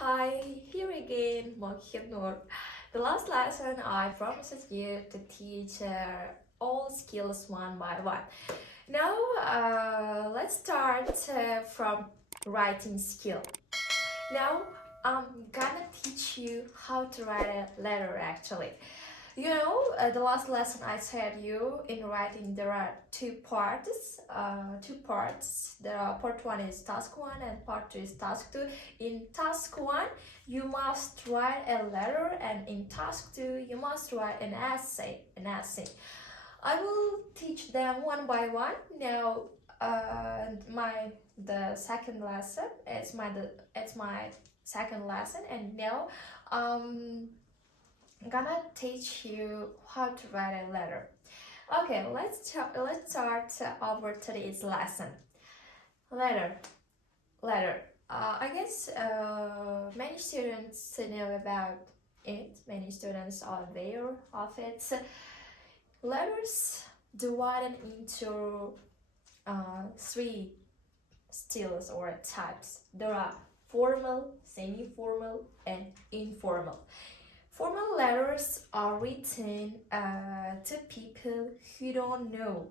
Hi, here again, Mokhinur. The last lesson I promised you to teach all skills one by one. Now, let's start from writing skill. Now, I'm gonna teach you how to write a letter actually. You know, the last lesson I said you in writing there are two parts. There are part one is task one and part two is task two. In task one, you must write a letter, and in task two, you must write an essay. I will teach them one by one. Now, the second lesson. It's my second lesson, and now I'm gonna teach you how to write a letter. Okay, let's start our today's lesson. Letter. I guess many students know about it. Many students are aware of it. Letters divided into three styles or types. There are formal, semi-formal, and informal. Formal letters are written to people who don't know.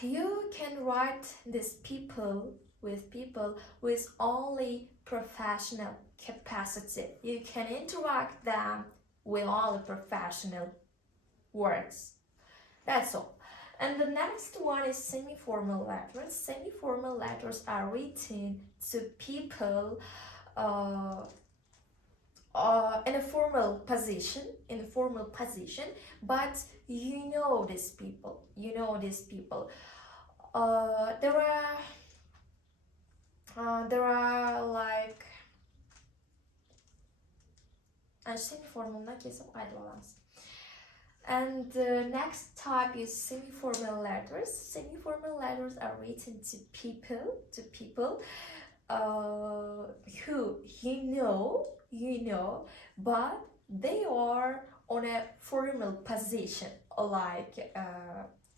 You can write these people with only professional capacity. You can interact them with only professional words. That's all. And the next one is semi-formal letters. Semi-formal letters are written to people in a formal position, but you know these people. There are like semi-formal and the next type is semi-formal letters. Semi-formal letters are written to people who you know, but they are on a formal position, like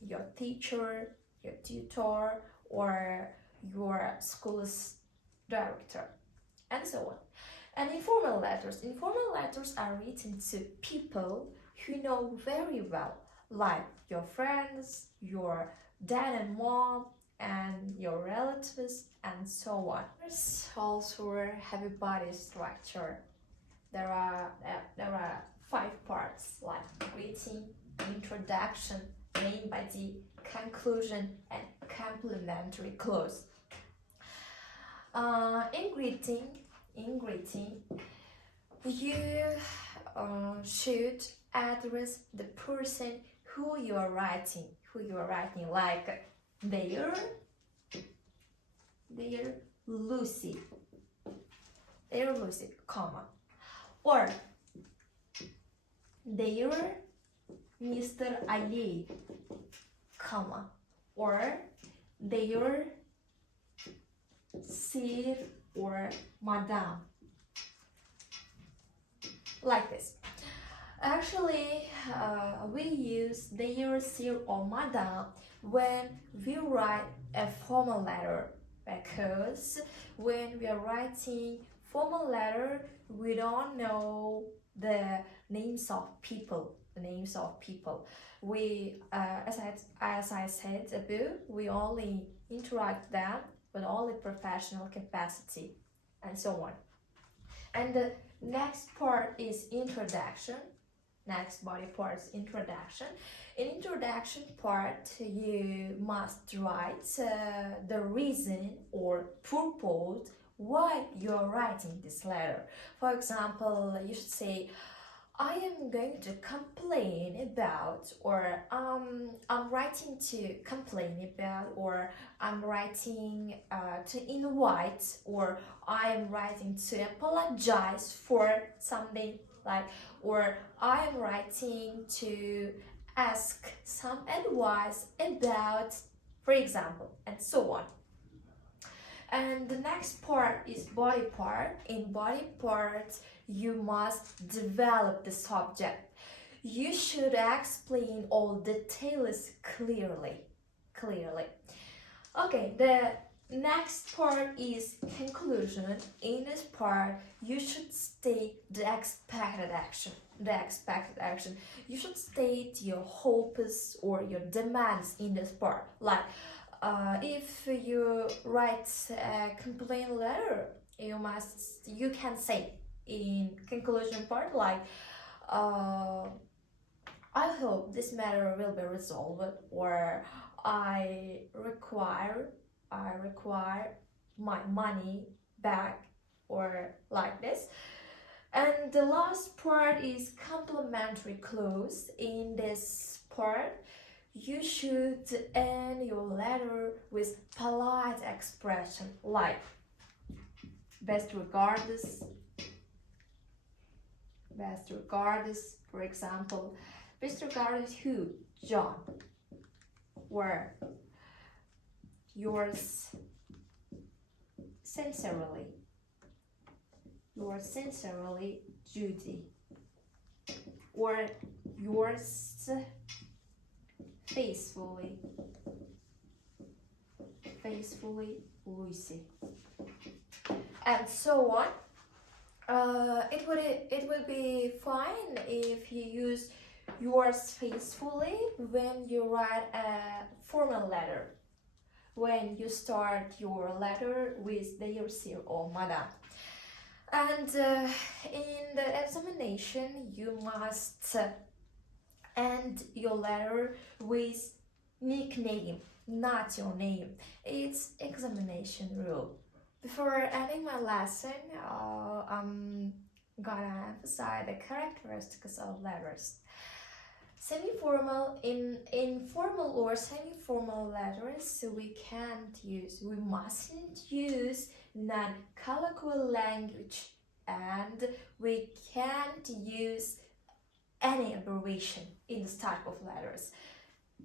your teacher, your tutor, or your school's director, and so on. And informal letters are written to people who know very well, like your friends, your dad and mom, and your relatives, and so on. There's also have a body structure. There are 5 parts, like greeting, introduction, main body, conclusion, and complementary clues. In greeting, you should address the person who you are writing, like dear Lucy, comma, or dear Mr. Ali, comma, or dear Sir or Madam, like this. Actually, we use dear Sir or Madam when we write a formal letter, because when we are writing formal letter, we don't know the names of people. We, as I said above, we only interact them with only professional capacity, and so on. And the next part is introduction. Next body part is introduction. In introduction part, you must write the reason or purpose why you are writing this letter. For example, you should say, I am going to complain about, or I'm writing to complain about, or I'm writing to invite, or I am writing to apologize for something, like, or I am writing to ask some advice about, for example, and so on. And the next part is body part. In body part, you must develop the subject. You should explain all details clearly. Okay, the Next part is conclusion. In this part, you should state the expected action. You should state your hopes or your demands in this part. Like, if you write a complaint letter, you can say in conclusion part like, I hope this matter will be resolved, or I require my money back, or like this. And the last part is complementary clues. In this part, you should end your letter with polite expression like best regards, for example, best regards who? John. Or yours sincerely, Judy. Or yours faithfully, Lucy. And so on. It would be fine if you use yours faithfully when you write a formal letter. When you start your letter with dear sir or madam. And in the examination, you must end your letter with nickname, not your name. It's examination rule. Before ending my lesson, I'm gonna emphasize the characteristics of letters. Semi-formal, in formal or semi-formal letters, we mustn't use non-colloquial language, and we can't use any abbreviation in this type of letters.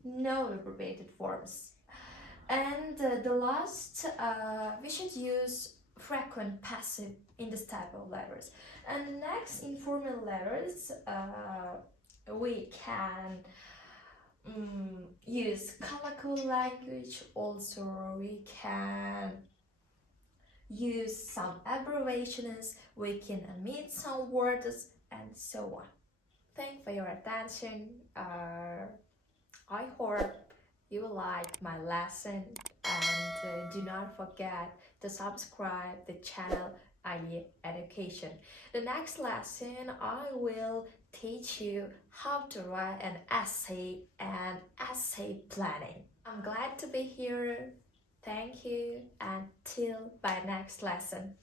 No abbreviated forms. And the last, we should use frequent passive in this type of letters. And next, in formal letters, we can use colloquial language. Also, we can use some abbreviations, we can omit some words, and so on. Thank you for your attention. I hope you like my lesson, and do not forget to subscribe the channel IE Education. The next lesson, I will teach you how to write an essay and essay planning. I'm glad to be here. Thank you, and till my next lesson.